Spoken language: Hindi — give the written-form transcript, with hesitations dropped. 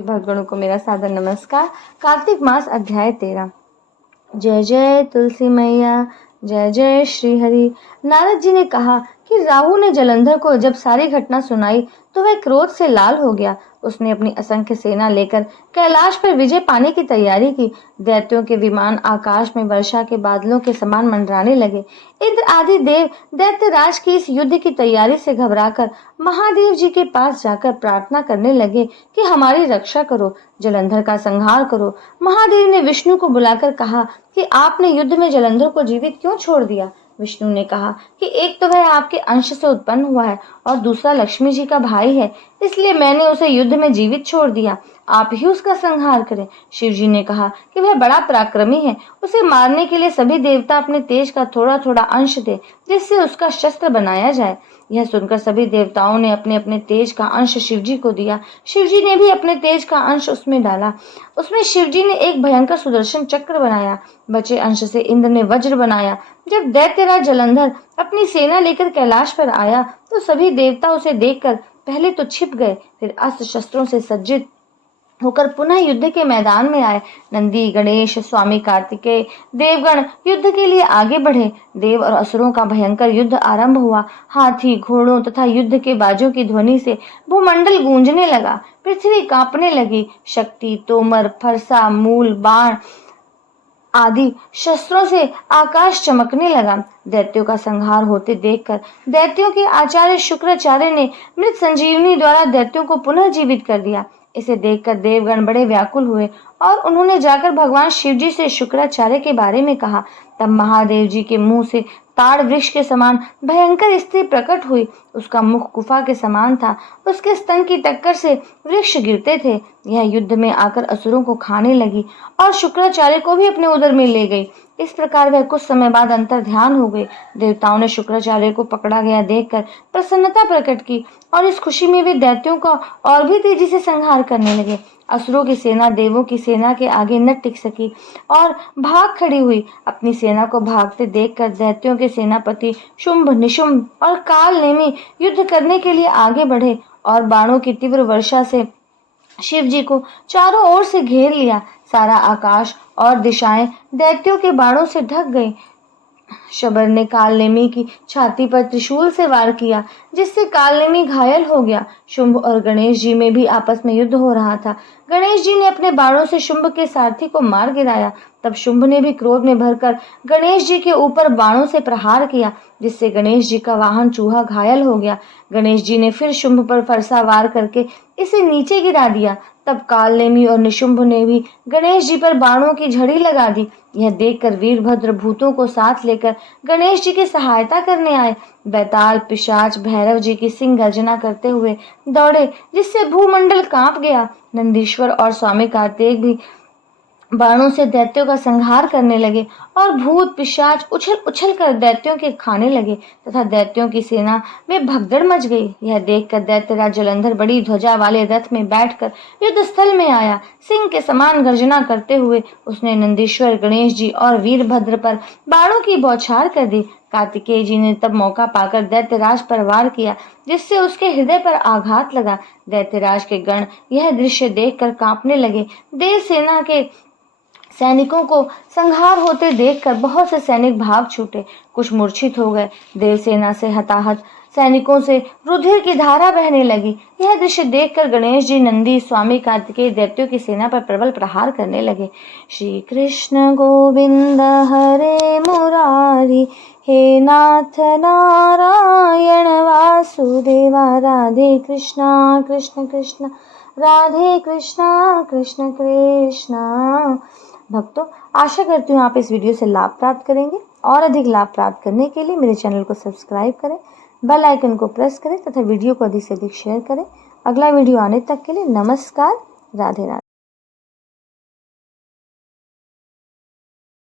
भक्तगणों को मेरा सादर नमस्कार। कार्तिक मास अध्याय 13। जय जय तुलसी मैया, जय जय श्री हरि। नारद जी ने कहा कि राहु ने जलंधर को जब सारी घटना सुनाई तो वह क्रोध से लाल हो गया। उसने अपनी असंख्य सेना लेकर कैलाश पर विजय पाने की तैयारी की। दैत्यों के विमान आकाश में वर्षा के बादलों के समान मंडराने लगे। इंद्र आदि देव दैत्यराज की इस युद्ध की तैयारी से घबराकर महादेव जी के पास जाकर प्रार्थना करने लगे कि हमारी रक्षा करो, जलंधर का संहार करो। महादेव ने विष्णु को बुलाकर कहा कि आपने युद्ध में जलंधर को जीवित क्यों छोड़ दिया। विष्णु ने कहा कि एक तो वह आपके अंश से उत्पन्न हुआ है और दूसरा लक्ष्मी जी का भाई है, इसलिए मैंने उसे युद्ध में जीवित छोड़ दिया। आप ही उसका संहार करें। शिव जी ने कहा कि वह बड़ा पराक्रमी है, उसे मारने के लिए सभी देवता अपने तेज का थोड़ा थोड़ा अंश दे, जिससे उसका शस्त्र बनाया जाए। यह सुनकर सभी देवताओं ने अपने अपने तेज का अंश शिवजी को दिया। शिवजी ने भी अपने तेज का अंश उसमें डाला। उसमें शिवजी ने एक भयंकर सुदर्शन चक्र बनाया। बचे अंश से इंद्र ने वज्र बनाया। जब दैत्यराज जलंधर अपनी सेना लेकर कैलाश पर आया तो सभी देवता उसे देखकर पहले तो छिप गए, फिर अस्त्र शस्त्रों से सज्जित होकर पुनः युद्ध के मैदान में आए। नंदी, गणेश, स्वामी कार्तिकेय, देवगण युद्ध के लिए आगे बढ़े। देव और असुरों का भयंकर युद्ध आरंभ हुआ। हाथी, घोड़ों तथा युद्ध के बाजों की ध्वनि से भूमंडल गूंजने लगा, पृथ्वी कांपने लगी। शक्ति, तोमर, फरसा, मूल, बाण आदि शस्त्रों से आकाश चमकने लगा। दैत्यों का संहार होते देखकर दैत्यों के आचार्य शुक्राचार्य ने मृत संजीवनी द्वारा दैत्यों को पुनः जीवित कर दिया। इसे देखकर देवगण बड़े व्याकुल हुए और उन्होंने जाकर भगवान शिवजी से शुक्राचार्य के बारे में कहा। तब महादेव जी के मुंह से ताड़ वृक्ष के समान भयंकर स्त्री प्रकट हुई। उसका मुख गुफा के समान था, उसके स्तन की टक्कर से वृक्ष गिरते थे। यह युद्ध में आकर असुरों को खाने लगी और शुक्राचार्य को भी अपने उदर में ले गई। इस प्रकार वह कुछ समय बाद अंतर ध्यान हो गए। देवताओं ने शुक्राचार्य को पकड़ा गया देखकर प्रसन्नता प्रकट की और इस खुशी में वे दैत्यों का और भी तेजी से संहार करने लगे। असुरों की सेना देवों की सेना के आगे न टिक सकी और भाग खड़ी हुई। अपनी सेना को भागते देखकर दैत्यों के सेनापति शुंभ, निशुंभ और काल नेमी युद्ध करने के लिए आगे बढ़े और बाणों की तीव्र वर्षा से शिव जी को चारों ओर से घेर लिया। सारा आकाश और दिशाएं दैत्यों के बाणों से ढक गई। शबर ने कालनेमी की छाती पर त्रिशूल से वार किया, जिससे कालनेमी घायल हो गया। शुंभ और गणेश जी में भी आपस में युद्ध हो रहा था। गणेश जी ने अपने बाणों से शुंभ के सारथी को मार गिराया। तब शुंभ ने भी क्रोध में भरकर गणेश जी के ऊपर बाणों से प्रहार किया, जिससे गणेश जी का वाहन चूहा घायल हो गया। गणेश जी ने फिर शुंभ पर फरसा वार करके इसे नीचे गिरा दिया। तब कालनेमी और निशुंभ ने भी गणेश जी पर बाणों की झड़ी लगा दी। यह देखकर वीरभद्र भूतों को साथ लेकर गणेश जी की सहायता करने आए। बैताल, पिशाच, भैरव जी की सिंह गर्जना करते हुए दौड़े, जिससे भूमंडल कांप गया। नंदीश्वर और स्वामी कार्तिक भी बाणों से दैत्यों का संहार करने लगे और भूत पिशाच उछल उछल कर दैत्यों के खाने लगे तथा दैत्यों की सेना में भगदड़ मच गई। यह देखकर दैत्यराज जलंधर बड़ी ध्वजा वाले रथ में बैठकर युद्ध स्थल में आया। सिंह के समान गर्जना करते हुए उसने नंदीश्वर, गणेश जी और वीरभद्र पर बाणों की बौछार कर दी। कार्तिकेय जी ने तब मौका पाकर दैत्यराज पर वार किया, जिससे उसके हृदय पर आघात लगा। दैत्यराज के गण यह दृश्य देखकर कांपने लगे। देव सेना के सैनिकों को संहार होते देखकर बहुत से सैनिक भाग छूटे, कुछ मूर्छित हो गए। देवसेना से हताहत सैनिकों से रुधिर की धारा बहने लगी। यह दृश्य देखकर गणेश जी, नंदी, स्वामी कार्तिकेय दैत्यों की सेना पर प्रबल प्रहार करने लगे। श्री कृष्ण गोविंद हरे मुरारी, हे नाथ नारायण वासुदेवा, राधे कृष्णा कृष्ण कृष्ण राधे कृष्णा कृष्ण कृष्णा। भक्तों, आशा करती हूँ आप इस वीडियो से लाभ प्राप्त करेंगे और अधिक लाभ प्राप्त करने के लिए मेरे चैनल को सब्सक्राइब करें, बेल आइकन को प्रेस करें तथा वीडियो को अधिक से अधिक शेयर करें। अगला वीडियो आने तक के लिए नमस्कार, राधे राधे।